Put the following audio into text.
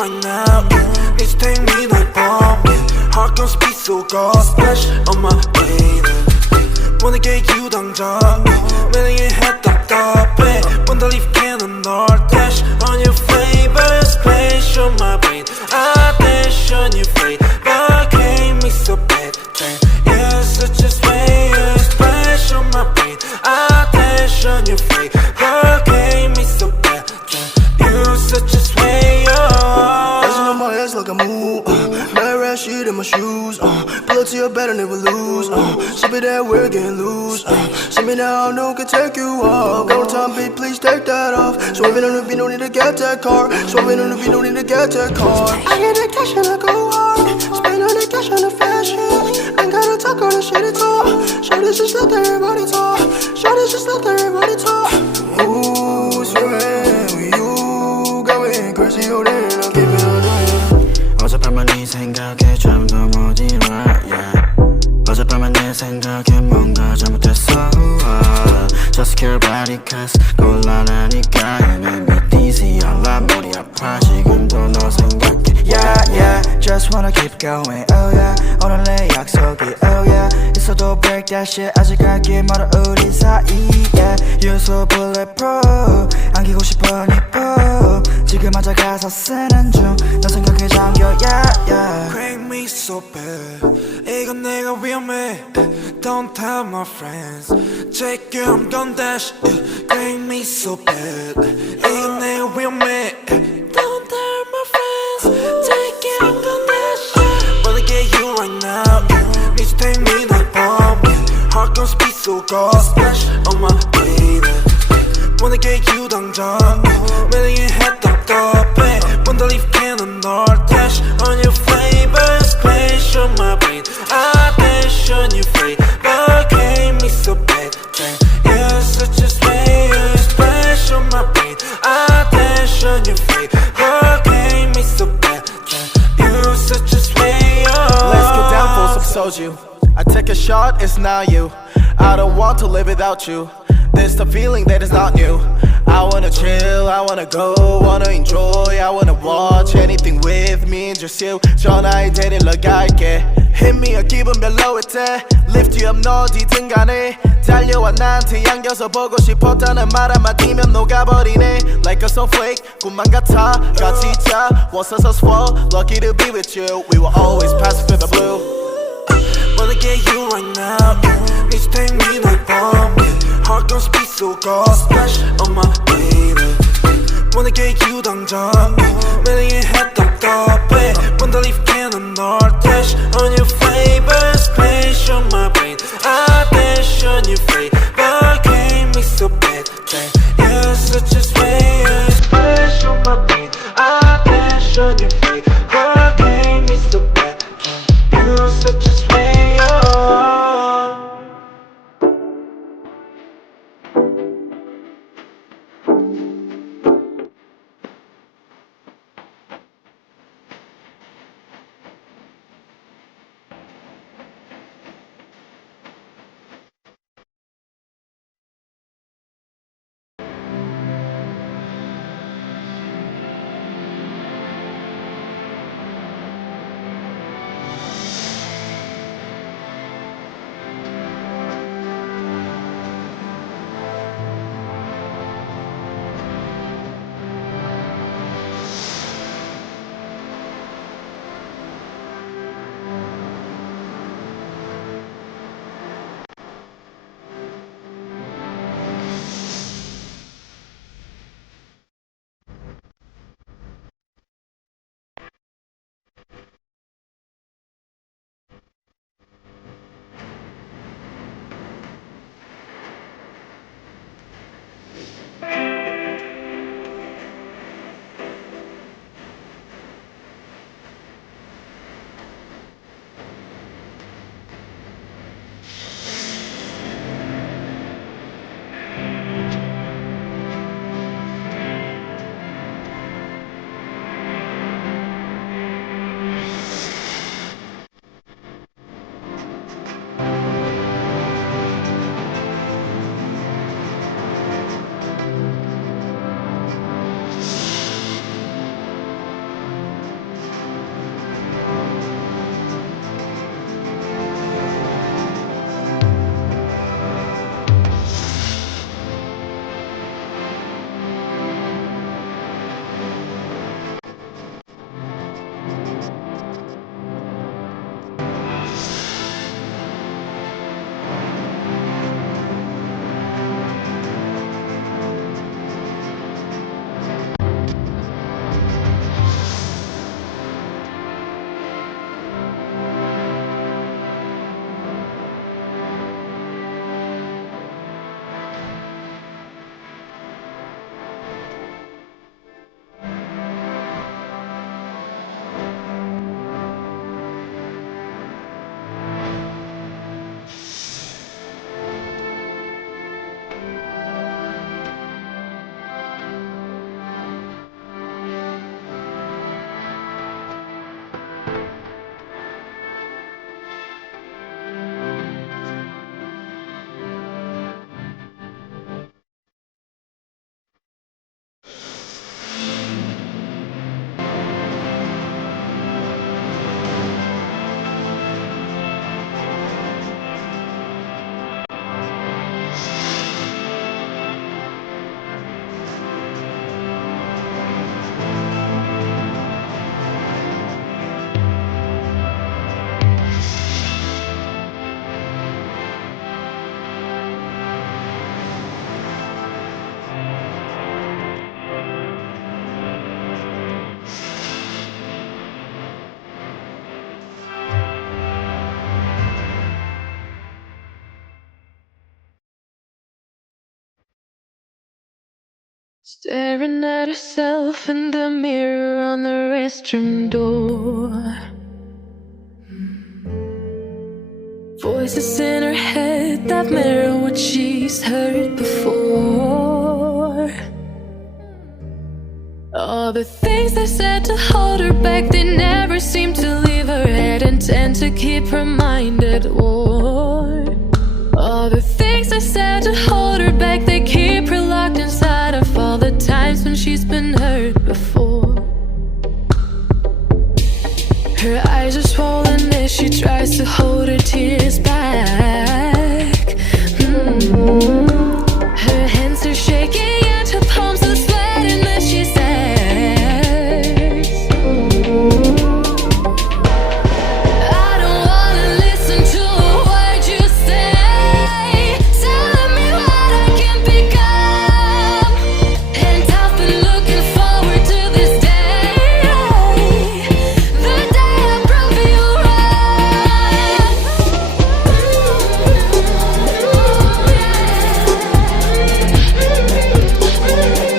right now. Need to take me like bomb. Heart gon' speed so God splash on my baby. wanna get you 당장 매력에 head 답답해 Wanna leave cannon or dash on your favorite space on my brain I dash on your fate but can't me so bad You're such a space splash on my brain I dash on your fate but can't me so bad You're such a sway Dancing on my ass like a move Red red shit in my shoes Pull up to your bed and never lose Sip it that we're getting loose See me now, no can take you off Go time, babe, please take that off Swerving on the beat, no need to get that car Swerving on the beat, no need to get that car I get the cash and I go hard Spend all the cash on the fashion Ain't gotta talk all the shit at all Shorty's just let everybody talk Shorty's just let everybody talk Ooh, swerving with you Got me crazy, oh damn, I'll keep it on 어젯밤만 네 생각에 잠도 못 일어 yeah. 어젯밤만 내 생각에 뭔가 잘못됐어 Just care about it cause 곤란하니까 You make me dizzy 알라 머리 아파 지금도 너 생각해 Yeah yeah Just wanna keep going oh yeah 오늘 내 약속이 oh yeah 있어도 break that shit 아직 갈길 멀어 우리 사이 yeah You're so bulletproof 안기고 싶어 니뽀 지금 앉아 가사 쓰는 중 너 생각에 잠겨 yeah yeah Crank me so bad 이건 내가 위험해 Don't tell my friends Take you I'm gon' dash Crank me so bad 이건 내가 위험해 Don't tell my friends Take you I'm gon' dash Wanna get you right now Need to take me like bomb Heart gon' speed so God splash on my baby Wanna get you 당장 매력에 head 답답해 Wanna leave cannon or dash on your favorite space on my brain I dash on your fate but can't me so bad You're such a space splash on my brain I dash on your fate but can't me so bad You're such a sway Let's get down for some soju I take a shot, it's not you I don't want to live without you This the feeling that is not new I wanna chill, I wanna go, wanna enjoy I wanna watch anything with me and just you 전화에 데리러 갈게 Hit me a 기분 별로일 때 Lift you up 너 어디든 간에 달려와 나한테 안겨서 보고 싶었다는 말 한마디면 녹아버리네 Like a snowflake 꿈만 같아 같이 자 Once us swell Lucky to be with you We will always pass through the blue Wanna get you right now Need to take me like bomb Heart gon' speed so God splash on my baby Wanna get you 당장 매력에 head 답답해 Wanna leave cannon or dash on your favorite space on my brain I dash on your fate but can't me so bad You're such a space splash on my brain I dash on your fate but can't me so bad You're such a space Staring at herself in the mirror on the restroom door. Voices in her head that mirror what she's heard before. All the things they said to hold her back, they never seem to leave her head and tend to keep her mind at war. All the things they said to hold her back, they keep her locked inside of all the times when she's been hurt before. Her eyes are swollen as she tries to hold her tears back.